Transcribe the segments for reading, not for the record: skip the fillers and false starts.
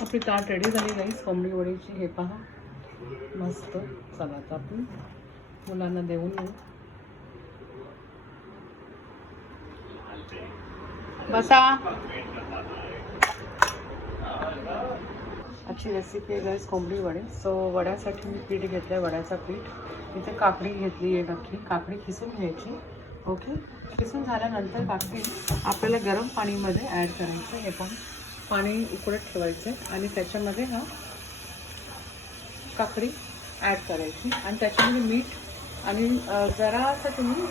आपली ताट रेडी झाली गाईस कोंबडी वडीची. हे पहा मस्त. चला आता आपण मुलांना देऊन येऊ. बसा. आजची रेसिपी आहे गाईस कोंबडी वडे. सो वड्यासाठी मी पीठ घेतलं आहे, वड्याचं पीठ. इथे काकडी घेतली आहे, नक्की काकडी खिसून घ्यायची. ओके, खिसून झाल्यानंतर काकडी आपल्याला गरम पाणीमध्ये ॲड करायचं. हे पण पाणी उकळत ठेवायचं आणि त्याच्यामध्ये हा काकडी ॲड करायची आणि त्याच्यामध्ये मीठ आणि जरासा तुम्ही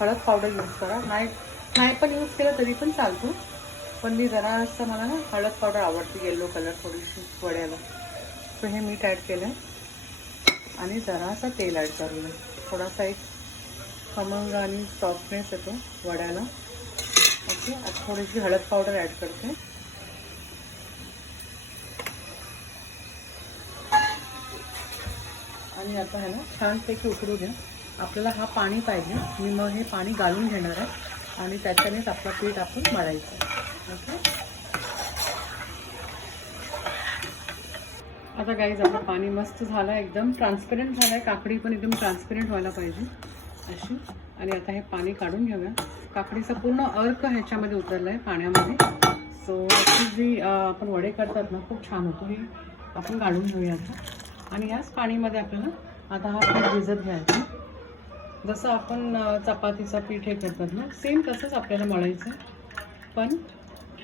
हळद पावडर यूज करा. नाही पण यूज केलं तरी पण चालतो, पण मी जरासं मला ना हळद पावडर आवडते, येलो कलर थोडीशी वड्याला. तर हे मीठ ॲड केलं आहे आणि जरासा तेल ॲड करूया. थोडासा एक खमंग आणि सॉफ्टनेस येतो वड्याला. ओके, आता थोडीशी हळद पावडर ॲड करते. आणि आता है ना छानपैकी उकळू द्या. आपल्याला हा पाणी पाहिजे, मी मग हे पाणी घालून घेणार आहे आणि त्याच्यानेच आपलं पीठ आपण मळायचं. ओके, आता गाईज आपलं पाणी मस्त झालं आहे, एकदम ट्रान्सपरंट झालं आहे. काकडी पण एकदम ट्रान्सपरंट व्हायला पाहिजे अशी. आणि आता हे पाणी काढून घेऊया. काकडीचा पूर्ण अर्क ह्याच्यामध्ये उतरला आहे पाण्यामध्ये. सो ह्याची जी आपण वडे करतात ना खूप छान होतो. हे आपण काढून घेऊया आता. आणि याच पाणीमध्ये आपल्याला आता हा पीठ भिजत घ्यायचा. जसं आपण चपातीचं पीठ हे करतात ना सेम तसंच आपल्याला मळायचं, पण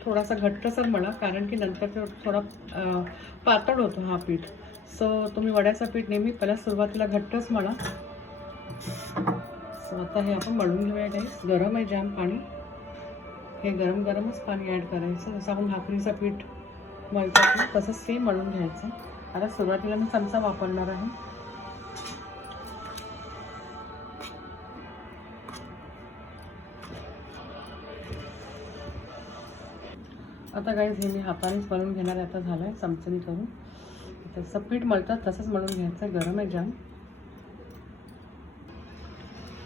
थोडासा घट्टसर मळा, कारण की नंतर तो थोडा पातळ होतो हा पीठ. सो तुम्ही वड्याचं पीठ नेहमी पहिला सुरुवातीला घट्टच मळा. सो आता हे आपण मळून घेऊया गाईस. गरम आहे जाम पाणी, हे गरम गरमच पाणी ॲड करायचं. जसं आपण भाकरीचं पीठ मळतात ना तसंच सेम मळून घ्यायचं. आता सुरुवातीला मी चमचा वापरणार आहे. आता गाईज हे मी हातानेच मळून घेणार आहे. आता झालं आहे चमच्याने करून. तसं पीठ मळतात तसंच मळून घ्यायचं. गरम आहे जाम.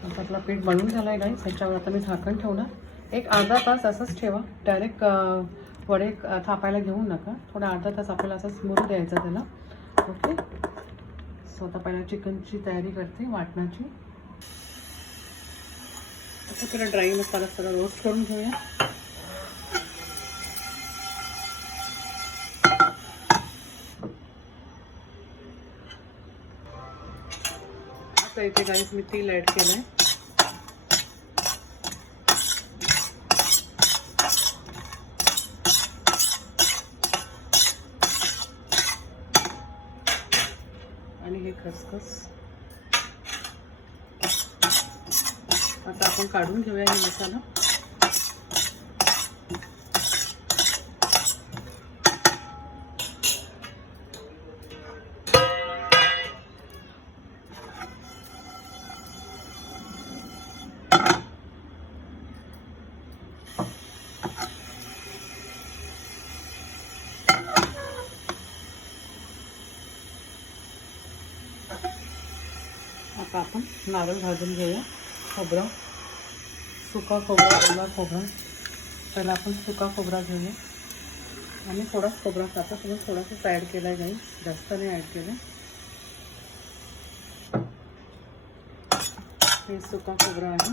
आता आपला पीठ मळून झालं आहे गाईज. ह्याच्यावर आता मी झाकण ठेवणार. एक अर्धा तास असंच ठेवा. डायरेक्ट वडे थापायला घेऊ नका. थोडा अर्धा तास आपल्याला असंच मुरू द्यायचं त्याला. ओके, सो आता पहिला चिकनची तयारी करते वाटणाची. आता त्याला ड्राय मसाला सगळं रोस्ट करून घेऊया. आता इथे गाईस मी तेल ॲड केलं आहे. आणि हे खसखस आता आपण काढून घेऊया हे मसाला. आता आपण नारळ भाजून घेऊया. खोबरं, सुका खोबरा, ओला खोबरा. पहिला आपण सुका खोबरा घेऊया आणि थोडाच खोबरा टाका. तुम्ही थोडासाच ॲड केला आहे गाईस, जास्त नाही ॲड केलं. हे सुका खोबरा आहे.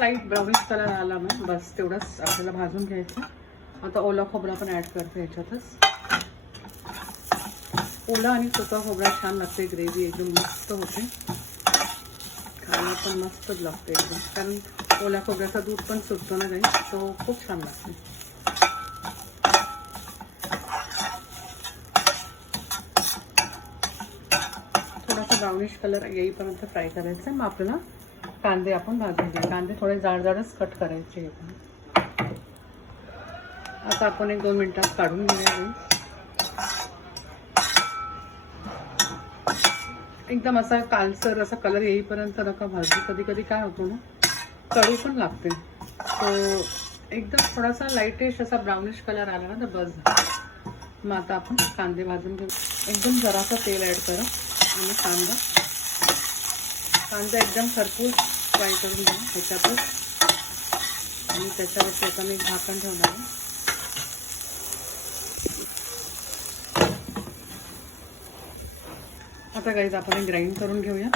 लाईट ब्राउनिश कलर आला मग बस, तेवढंच आपल्याला भाजून घ्यायचं. आता ओला खोबरा पण ॲड करते याच्यातच. ओला आणि सुका खोबरा छान लागते, ग्रेव्ही एकदम मस्त होते, खायला पण मस्तच लागते एकदम. कारण ओला खोबऱ्याचा दूध पण सुटतो ना काही, तो खूप छान लागते. थोडासा ब्राउनिश कलर येईपर्यंत फ्राय करायचं आहे. मग आपल्याला कांदे आपण भाजून घ्या. कांदे थोडे जाडच कट करायचे. आता आपण 1-2 मिनिटात काढून घेऊया. एकदम असा कालसर असा कलर येईपर्यंत नका भाजू. कधी कधी काय होतो ना, कडू पण लागते. तो एकदम थोडासा लाईटिश असा ब्राउनिश कलर आला ना तर बस. मग आता आपण कांदे भाजून घेऊ. एकदम जरासा तेल ॲड करा आणि कांदा एकदम खरपूस फ्राय करून घ्या ह्याच्यातच. आणि त्याच्यावरती आता मी झाकण ठेवणार आहे. आता गाईज आपण ग्राइंड करून घेऊया.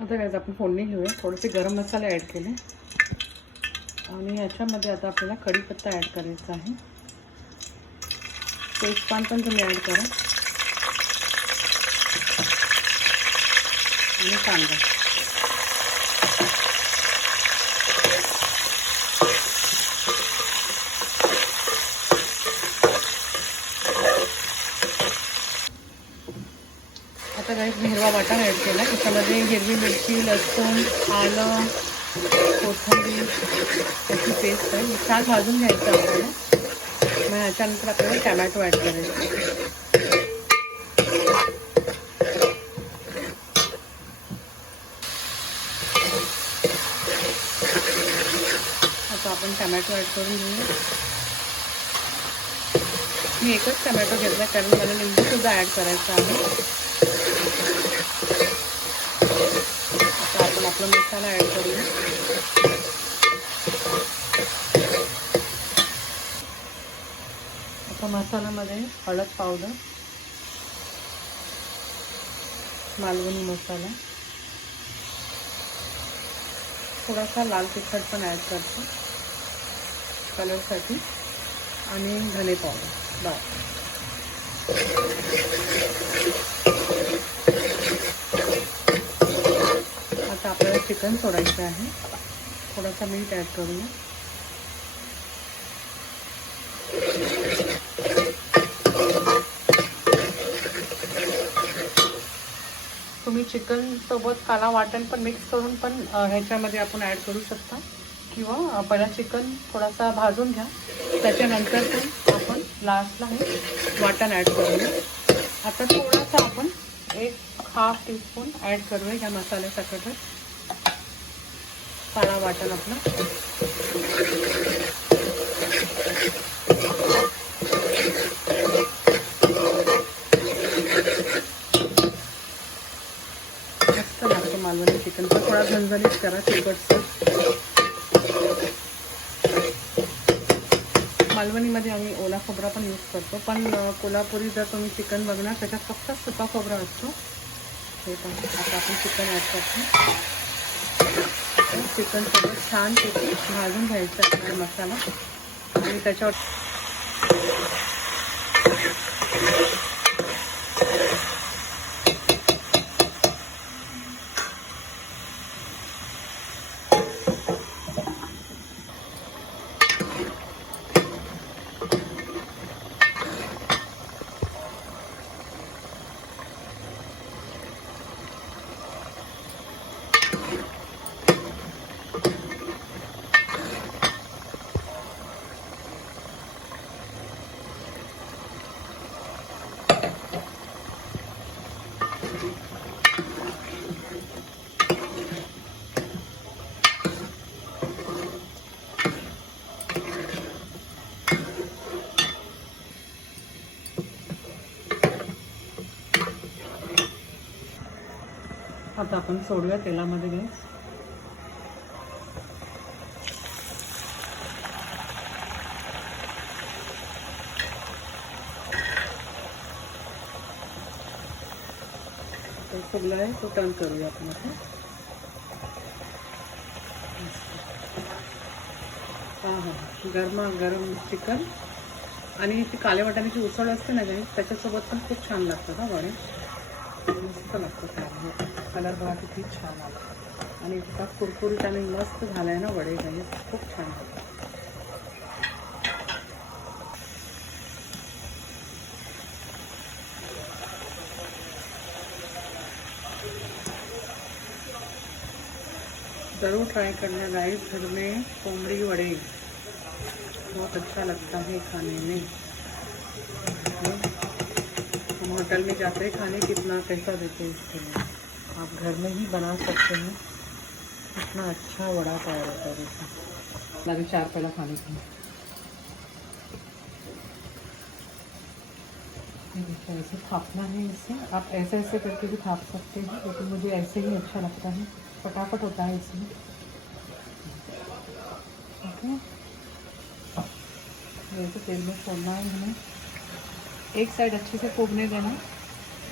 आता गाईज आपण फोडणी घेऊया. थोडेसे गरम मसाले ॲड केले आणि ह्याच्यामध्ये आता आपल्याला कढीपत्ता ॲड करायचा आहे. तेजपान पण तुम्ही ॲड करा आणि कांदा. आता काही हिरवा वाटाणा ॲड केला. त्याच्यामध्ये हिरवी मिरची, लसूण, आलं, कोथिंबीर त्याची पेस्ट आहे. छान भाजून घ्यायचं आपल्याला. मग ह्याच्यानंतर आपल्याला टॅमॅटो ॲड करायचं. आता आपण टॅमॅटो ॲड करून घेऊया. मी एकच टॅमॅटो घेतला कारण मला लिंबूसुद्धा ॲड करायचं आहे. आता आपण आपला मसाला ॲड करूया. आता मसाल्यामध्ये हळद पावडर, मालवणी मसाला, थोडासा लाल तिखट पण ॲड करतो कलरसाठी आणि धने पावडर. बस. आता आपल्याला चिकन सोडायचं आहे. थोडासा मीठ ॲड करूया. तुम्ही चिकन सोबत काला वाटण पण मिक्स करून पण ह्याच्यामध्ये आपण ॲड करू शकता किंवा पहिला चिकन थोडासा भाजून घ्या, त्याच्यानंतर पण आपण लास्टला हे वाटण ॲड करूया. आता थोडासा आपण 1/2 टीस्पून ॲड करूया ह्या मसाल्यासाठी काळा वाटण आपलं. मस्त लागतं मालवणी चिकन. पण थोडा झणझणीत करा तिखटचं. मालवणीमध्ये आम्ही ओला खोबरा पण यूज करतो, पण कोल्हापुरी जर तुम्ही चिकन बघणार त्याच्यात फक्त सुका खोबरा असतो. हे पण आता आपण चिकन ॲड करतो. चिकन सोबत छान पैकी भाजून घ्यायचं आपला मसाला आणि त्याच्यावर आता आपण सोडूया तेलामध्ये गॅस. तो फुगला आहे तो टर्न करूया आपण आता. गरम चिकन आणि ती काल्या वाटाण्याची उसळ असते ना गॅस, त्याच्यासोबत पण खूप छान लागतं ना वडे. मस्त लागतं. कलर बघा किती छान आला आणि इतका कुरकुरीत आणि मस्त झाला आहे ना वडे गणेश. खूप छान होतं. ज़रूर ट्राई करना गाइस घर में कोमड़ी वड़े, बहुत अच्छा लगता है खाने में. हम होटल में जाते हैं खाने, कितना पैसा देते हैं इसके लिए. आप घर में ही बना सकते हैं. इतना अच्छा वड़ा तैयार होता है. देखो लगे 4 पहला खाने के लिए. ऐसे थापना है इसे. आप ऐसे ऐसे करके भी थाप सकते हैं, लेकिन मुझे ऐसे ही अच्छा लगता है. फटाफट होता है इसमें। ओके, ये तो तेल में छोड़ना है हमें, एक साइड अच्छे से फूकने देना,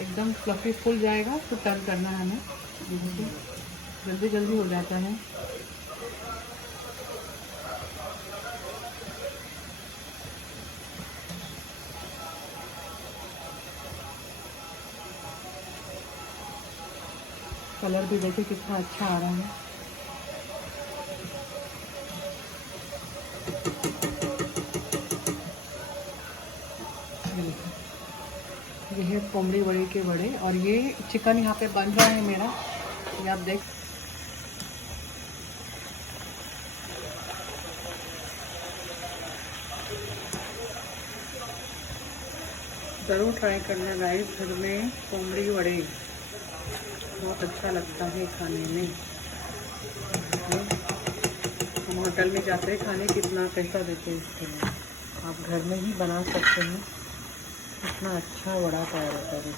एकदम फ्लफी फुल जाएगा तो टर्न करना है हमें। जल्दी जल्दी हो जाता है। कलर भी देखिए कितना अच्छा आ रहा है। ये है कोमड़ी वड़े के वड़े, और ये चिकन यहाँ पे बन रहा है मेरा, ये आप देख। ज़रूर ट्राई करना गाइस, घर में कोमड़ी वड़े बहुत अच्छा लगता है खाने में। हम होटल में जाते हैं खाने, कितना पैसा देते हैं इसके लिए, आप घर में ही बना सकते हैं। इतना अच्छा वडा तयार होता है।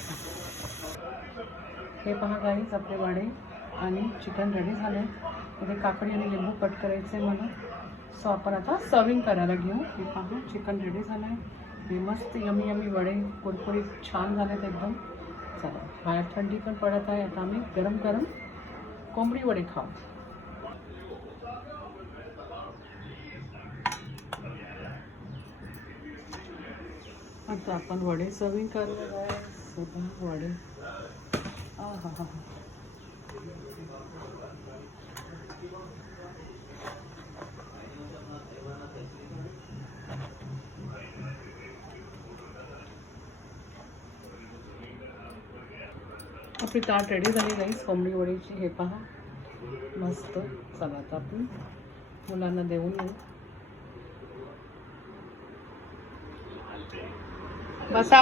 हे पहा गाईज, आपले वडे आणि चिकन रेडी झाले। इथे काकडी आणि लिंबू कट करायचे मला, सो आपण आता सर्विंग करायला घेऊ। हे पहा चिकन रेडी झालं आहे, हे मस्त यमी यमी वडे कुरकुरीत छान झालेत एकदम। चला, बाहेर थंडी पण पडत आहे, आता आम्ही गरम गरम कोंबडी वडे खाऊ। आता आपण वडे सर्विंग करणार आहे। सगळे वडे हा हा, आपली ताट रेडी झाली गाईस कोंबडी वडीची। हे पहा मस्त। चला आता आपण मुलांना देऊन येऊ। बसा।